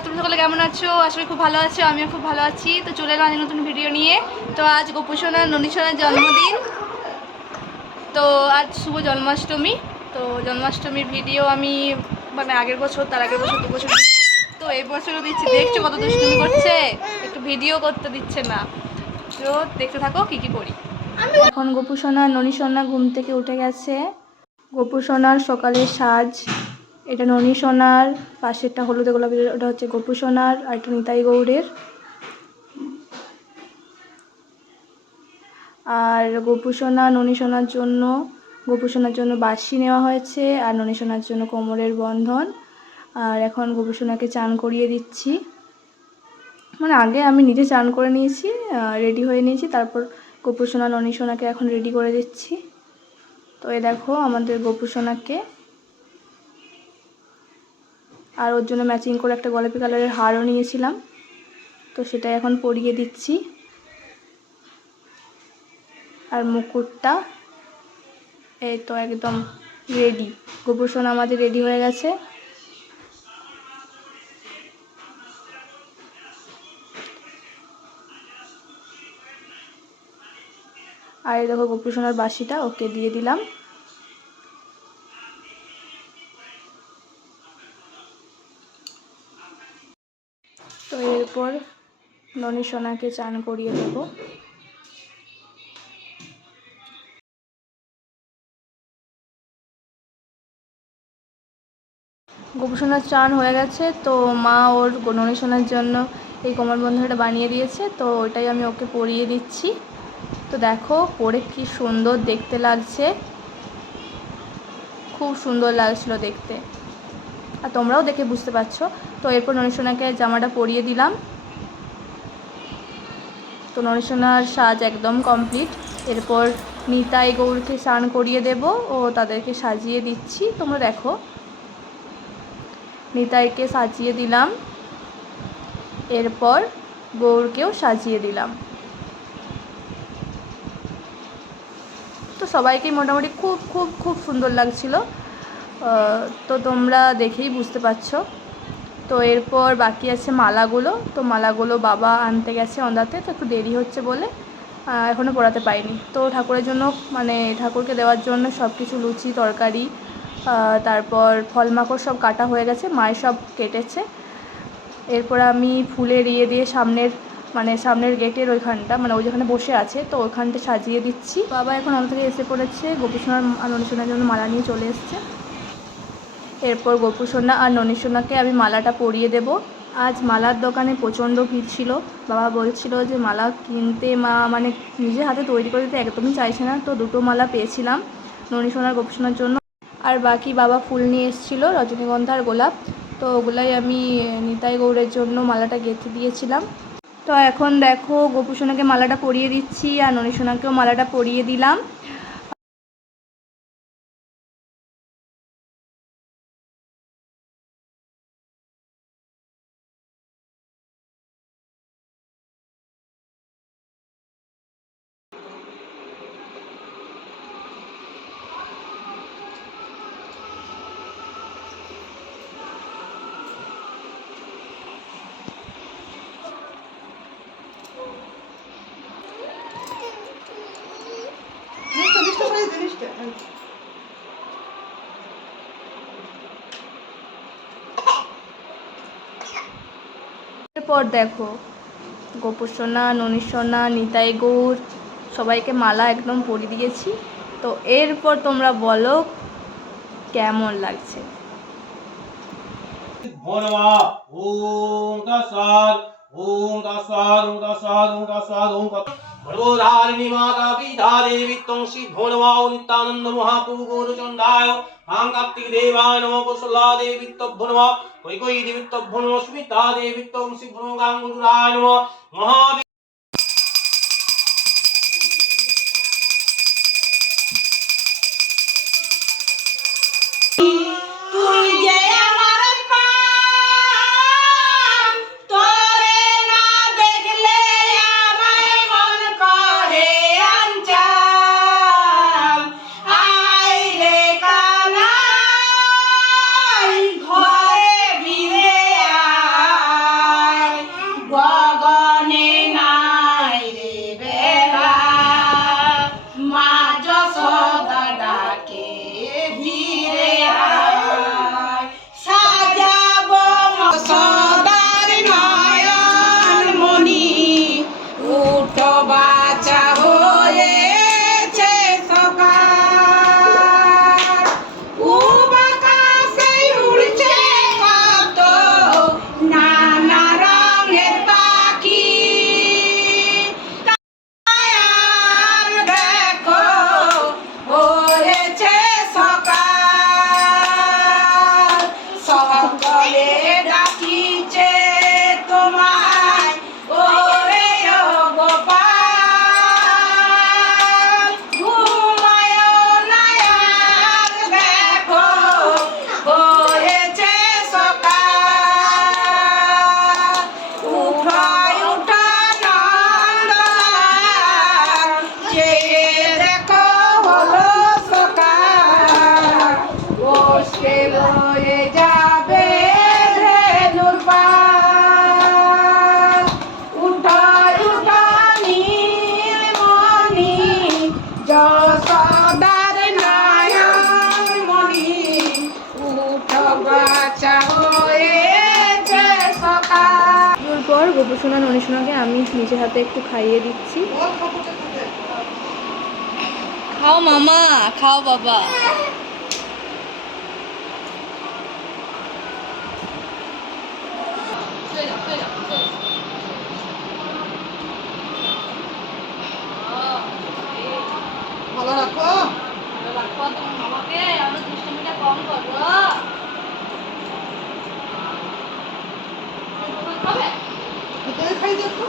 তুমি সকলে কেমন আছো? আসলে খুব ভালো আছো, আমিও খুব ভালো আছি। তো চলে এলাম নতুন ভিডিও নিয়ে। তো আজ গোপুসোনার ননীসোনার জন্মদিন। তো আজ শুভ জন্মাষ্টমী। তো জন্মাষ্টমীর ভিডিও আমি মানে আগের বছর, তার আগের বছর, 2 বছর, তো এই বছরও দিচ্ছি। দেখছো কত দুষ্টুমি করছে, একটু ভিডিও করতে দিচ্ছে না। তো দেখতে থাকো কি কি করি। এখন গোপুসোনা ননীসোনা ঘুম থেকে উঠে গেছে। গোপুসোনার সকালের সাজ, এটা ননীসোনার, পাশেরটা হলুদে গোলাপি, ওটা হচ্ছে গোপুসোনার, আর এটা নিতাই গৌড়ের। আর গোপুসোনা ননীসোনার জন্য বাঁশি নেওয়া হয়েছে, আর ননীসোনার জন্য কোমরের বন্ধন। আর এখন গোপুসোনাকে চান করিয়ে দিচ্ছি। মানে আগে আমি নিজে চান করে নিয়েছি, রেডি হয়ে নিয়েছি, তারপর গোপুসোনা ননীসোনাকে এখন রেডি করে দিচ্ছি। তো এই দেখো আমাদের গোপুসোনাকে। আর ওর জন্য ম্যাচিং করে একটা গোলাপি কালারের হারও নিয়েছিলাম, তো সেটাই এখন পরিয়ে দিচ্ছি। আর মুকুটটা এই তো একদম রেডি। গোপুসোনা আমাদের রেডি হয়ে গেছে। আর এই দেখো গোপুসোনার বাঁশিটা ওকে দিয়ে দিলাম। তো এরপর ননীসোনাকে চান করিয়ে দেব। গোপুসোনার চান হয়ে গেছে, তো মা ওর ননীসোনার জন্য এই কোমর বন্ধনটা বানিয়ে দিয়েছে, তো ওটাই আমি ওকে পরিয়ে দিচ্ছি। তো দেখো পরে কি সুন্দর দেখতে লাগছে, খুব সুন্দর লাগছিল দেখতে, আর তোমরাও দেখে বুঝতে পারছো। তো এরপর ননীসোনাকে জামাটা পরিয়ে দিলাম। তো ননীসোনার সাজ একদম কমপ্লিট। এরপর নিতাই গৌরকে স্নান করিয়ে দেব ও তাদেরকে সাজিয়ে দিচ্ছি। তোমরা দেখো নিতাইকে সাজিয়ে দিলাম, এরপর গৌরকেও সাজিয়ে দিলাম। তো সবাইকেই মোটামুটি খুব খুব খুব সুন্দর লাগছিল, তো তোমরা দেখেই বুঝতে পারছো। তো এরপর বাকি আছে মালাগুলো। তো মালাগুলো বাবা আনতে গেছে অন্দাতে, তো একটু দেরি হচ্ছে বলে এখনও পরাতে পারিনি। তো ঠাকুরের জন্য মানে ঠাকুরকে দেওয়ার জন্য সব কিছু লুচি তরকারি, তারপর ফল মাকড় সব কাটা হয়ে গেছে, মায়ের সব কেটেছে। এরপর আমি ফুলের ইয়ে দিয়ে সামনের গেটের ওইখানটা, মানে ওই যেখানে বসে আছে, তো ওইখানটা সাজিয়ে দিচ্ছি। বাবা এখন অন্য থেকে এসে পড়েছে, গোপুসোনার আর ননীসোনার জন্য মালা নিয়ে চলে এসছে। এরপর গোপুসোনা আর ননীসোনাকে আমি মালাটা পরিয়ে দেব। আজ মালার দোকানে প্রচণ্ড ভিড় ছিল। বাবা বলছিল যে মালা কিনতে, মা মানে নিজের হাতে তৈরি করে দিতে একদমই চাইছে না। তো 2টো মালা পেয়েছিলাম ননীসোনার গোপুসোনার জন্য, আর বাকি বাবা ফুল নিয়ে এসেছিলো, রজনীগন্ধা আর গোলাপ। তো ওগুলাই আমি নিতাই গৌড়ের জন্য মালাটা গেঁথে দিয়েছিলাম। তো এখন দেখো গোপুসোনাকে মালাটা পরিয়ে দিচ্ছি, আর ননীসোনাকেও মালাটা পরিয়ে দিলাম। এরপর দেখো গোপুসোনা, ননীসোনা, নিতাই গৌর সবাইকে মালা একদম পরিয়ে দিয়েছি। তো এরপর তোমরা বলো কেমন লাগছে। ভগবধারিণী মাতা পিতা দেবী তংসি ভোনমাও নিত্যানন্দ মহাপ্রভু গৌরচন্দ্রায় আং কার্তিক দেবায় নমঃ কৌশলা দেবী তভ্বনমা কৈকয়ী দেবী তভ্বনমা সুমিতা দেবী তংসি ভোনগাঙ্গুরায় নমঃ মহা এরপর গোপুসোনা ননীসোনাকে আমি নিজে হাতে একটু খাইয়ে দিচ্ছি। খাও মামা, খাও বাবা। ভালো রাখো। তোমার মামাকে আমরা দুষ্টুমিটা কম করো। তুমি খাই দেখো।